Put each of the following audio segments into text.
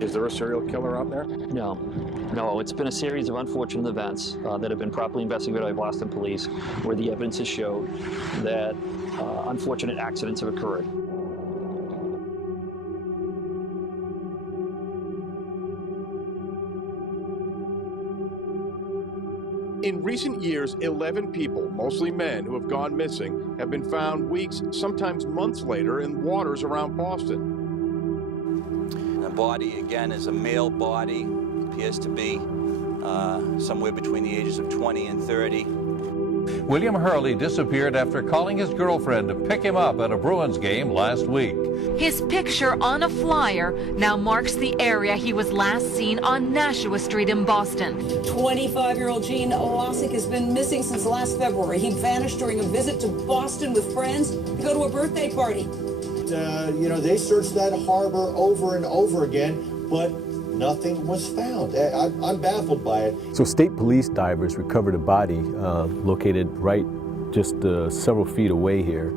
Is there a serial killer out there? No, it's been a series of unfortunate events that have been properly investigated by Boston police, where the evidence has showed that unfortunate accidents have occurred. In recent years, 11 people, mostly men, who have gone missing have been found weeks, sometimes months later in waters around Boston. The body, again, is a male body, appears to be somewhere between the ages of 20 and 30. William Hurley disappeared after calling his girlfriend to pick him up at a Bruins game last week. His picture on a flyer now marks the area he was last seen on Nashua Street in Boston. 25-year-old Eugene Losik has been missing since last February. He vanished during a visit to Boston with friends to go to a birthday party. They searched that harbor over and over again, but nothing was found. I'm baffled by it. So state police divers recovered a body located right just several feet away here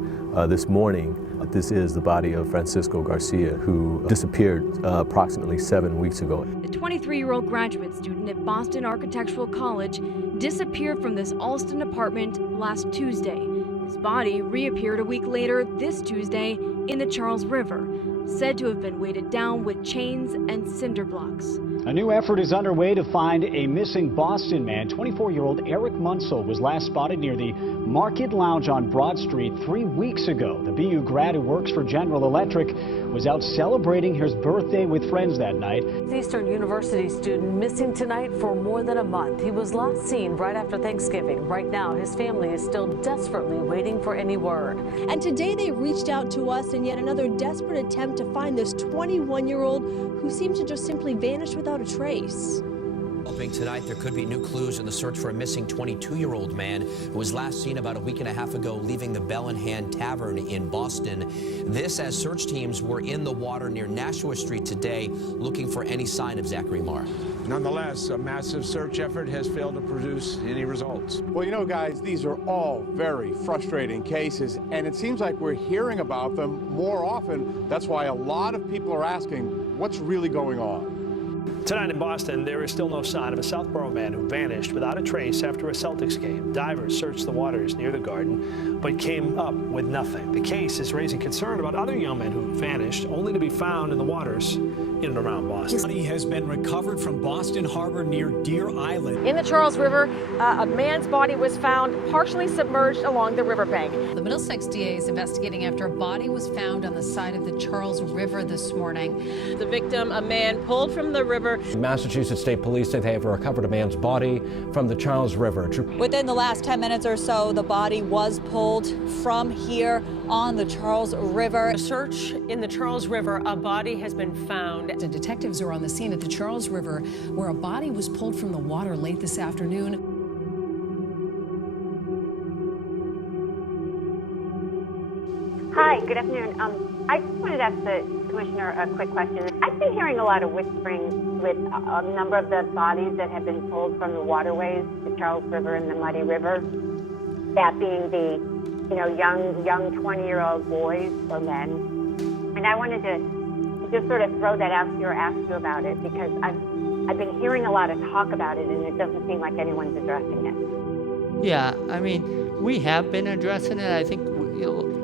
this morning. This is the body of Francisco Garcia, who disappeared approximately 7 weeks ago. The 23-year-old graduate student at Boston Architectural College disappeared from this Alston apartment last Tuesday. His body reappeared a week later this Tuesday in the Charles River, said to have been weighted down with chains and cinder blocks. A new effort is underway to find a missing Boston man. 24-year-old Eric Munsell was last spotted near the Market Lounge on Broad Street 3 weeks ago. The BU grad who works for General Electric was out celebrating his birthday with friends that night. Eastern University student missing tonight for more than a month. He was last seen right after Thanksgiving. Right now, his family is still desperately waiting for any word. And today they reached out to us in yet another desperate attempt to find this 21-year-old who seemed to just simply vanish without a trace. Hoping tonight there could be new clues in the search for a missing 22-year-old man who was last seen about a week and a half ago leaving the Bell in Hand Tavern in Boston. This as search teams were in the water near Nashua Street today looking for any sign of Zachary Marr. Nonetheless, a massive search effort has failed to produce any results. Well, guys, these are all very frustrating cases, and it seems like we're hearing about them more often. That's why a lot of people are asking, what's really going on? Tonight in Boston, there is still no sign of a Southborough man who vanished without a trace after a Celtics game. Divers searched the waters near the Garden, but came up with nothing. The case is raising concern about other young men who vanished, only to be found in the waters in and around Boston. His body has been recovered from Boston Harbor near Deer Island. In the Charles River, a man's body was found partially submerged along the riverbank. The Middlesex DA is investigating after a body was found on the side of the Charles River this morning. The victim, a man pulled from the river. Massachusetts State Police say they have recovered a man's body from the Charles River. Within the last 10 minutes or so, the body was pulled from here on the Charles River. A search in the Charles River, a body has been found. The detectives are on the scene at the Charles River where a body was pulled from the water late this afternoon. Hi, good afternoon. I just wanted to ask the Commissioner a quick question. I've been hearing a lot of whispering with a number of the bodies that have been pulled from the waterways, the Charles River and the Muddy River, that being the young 20-year-old boys or men. And I wanted to just sort of throw that out here or ask you about it because I've been hearing a lot of talk about it and it doesn't seem like anyone's addressing it. Yeah, I mean, we have been addressing it. I think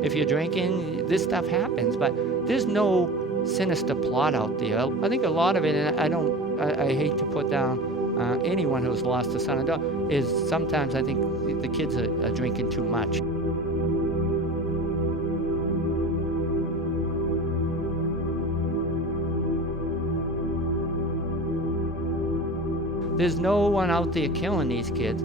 if you're drinking, this stuff happens, but there's no sinister plot out there. I think a lot of it, and I hate to put down anyone who's lost a son or daughter, is sometimes I think the kids are drinking too much. There's no one out there killing these kids.